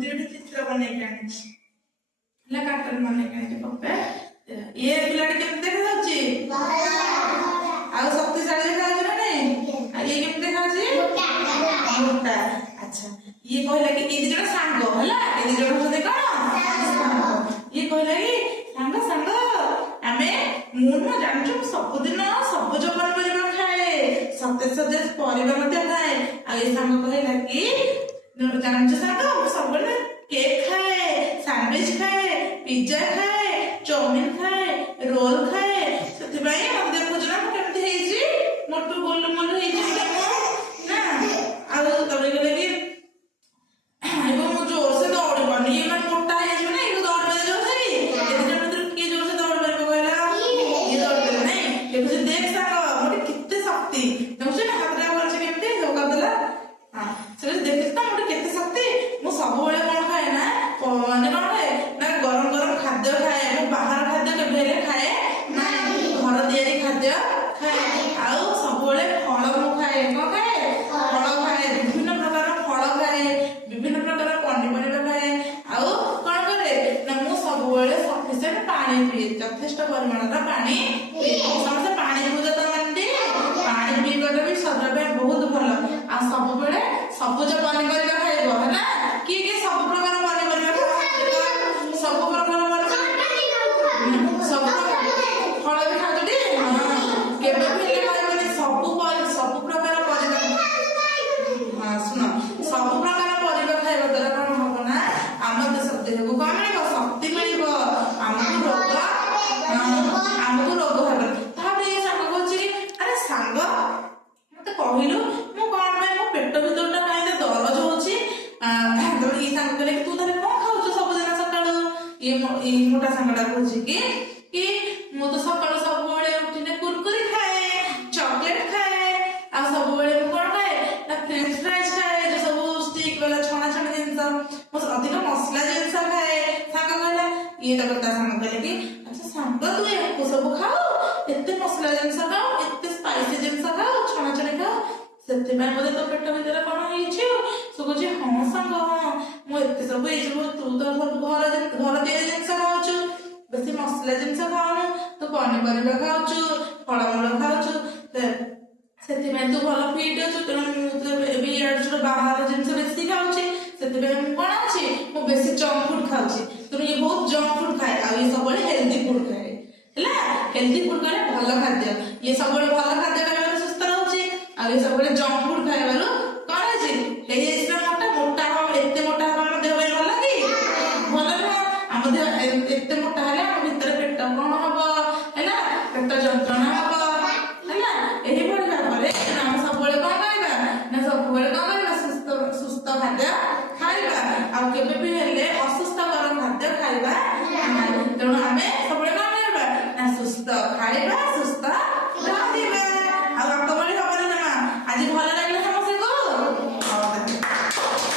दुईटी चित्र बनैक आनी कार्टून बनैक आनी पप्पा ये पिलाटी केमती देखा जाउची आ शक्तिशाली देखा जाउची ना नहीं आ ये केमती देखा जाउची मोटा। अच्छा ये कहला कि ये जण सांग हला ये जण होते कोन ये कहला कि सांग सांग आमे मुन जानछु सबदिन सबुज पनिपरिबा खाए सतेज सतेज परिबा मते खाए आ ये सांग कहला कि जानछु सांग सबले केक खाए सैंडविच खाए पिज्जा खाए चाउमिन खाए रोल खाए सती भाई हम देखो जना केमती हेजी मोटू गोलू मोलू हेजी ना आ तबे गले कि एगो मु जोर से दौड़ बनी ये मन मोटा हेजी ना एगो दौड़ बजे जो सही एते जण तो के जोर से दौड़ बरे कहला ये दौड़ बरे नहीं देखो देख सागा मोटे कितने शक्ति देखो ना हाथ रे करछ केमती हो करदला हां चले देखिस ना मोटे केते शक्ति मु सब बेले कोन खाए ना माने कोन खाए ना गरम गरम खाद्य खाए मु बाहर खाद्य के भेले खाए ना घर दियारी खाद्य खाए आउ सब बेले फल मु खाए कोन खाए फल खाए विभिन्न प्रकार फल खाए विभिन्न प्रकार पनिपरिबा खाए आउ कोन करे ना मु सब बेले सफिशिएंट पानी पिए यथेष्ट परिमाणर पानी पिए समस्त पानी बुझ त मानती पानी पीबटा भी शरीर पे बहुत भल आ सब बेले सबुज पनिपरिबा खाइबो हैना की सब प्रकार पनिपरिबा सब प्रकार सब फल भी खाते केबे भी खाइबनी सब प्रकार परिबा हां सुनो सब प्रकार परिबा खाइबा द्वारा कोन होबो ना हम देह को कम मिलिबो शक्ति मिलिबो हमको रोग हेबो ताबे ये सांग कहछि अरे सांग मते कहिलु मु कोन भाई मो पेट भीतरटा काहे दरज होछि तो ये सांग कहले कि तू तारे कोन खाउछ सब दिन सकाळ ये मोटा सांगडा कहछि कि मु तो सकाळ सब बेले उठिने कुरकुरी खाए चॉकलेट खाए आ सब बेले मु कोन खाए ना फ्रेंच फ्राइज खाए जो सब स्टिक वाला छणा छणा जिंस मो अधिक मसला जिंस खाए सांग कहला ये तो बता सांग कहले कि अच्छा सांग तू ये सब खाओ एते मसला जिंस खाओ एते स्पाइसी जिंस खाओ छणा छणा खाओ सेते में बोले तो पेट भीतर कोन होइछि सो कहछि हां सांग मो एते सब ए जो तू तो सब घर दे जिंस खाउछु बेसी मसला जिंस खाउनु तो पनिपरिबा खाउछु फळमूल खाउछु सेते में तू भलो फिट अछु तो एबी यार जो बाहर जिंस बेसी खाउछि सेते में मु कोन अछि मु बेसी जंक फूड खाउछि तो ये बहुत जंक फूड खाए आ ये सब हेल्दी फूड खाए हला हेल्दी फूड करे भलो खाद्य ये सब भलो खाद्य खाए सुस्थ रहउछि आ ये सब जंक फूड खाए वालो कोन अछि हे इसरा मोटा हो एते मोटा हो हम देह भल लागी भल ना हम देह एते मोटा हले हम भीतर पेट कोन हबो हैना पेट जंत्रणा हबो हैना एही भल भाबरे हम सब कोन खाइबा ना सब कोन खाइबा सुस्थ खाद्य खाइबा आ केबे भी हेले असुस्थ गरम खाद्य खाइबा तेणु आमे सब कोन खाइबा ना सुस्थ खाइबा सुस्थ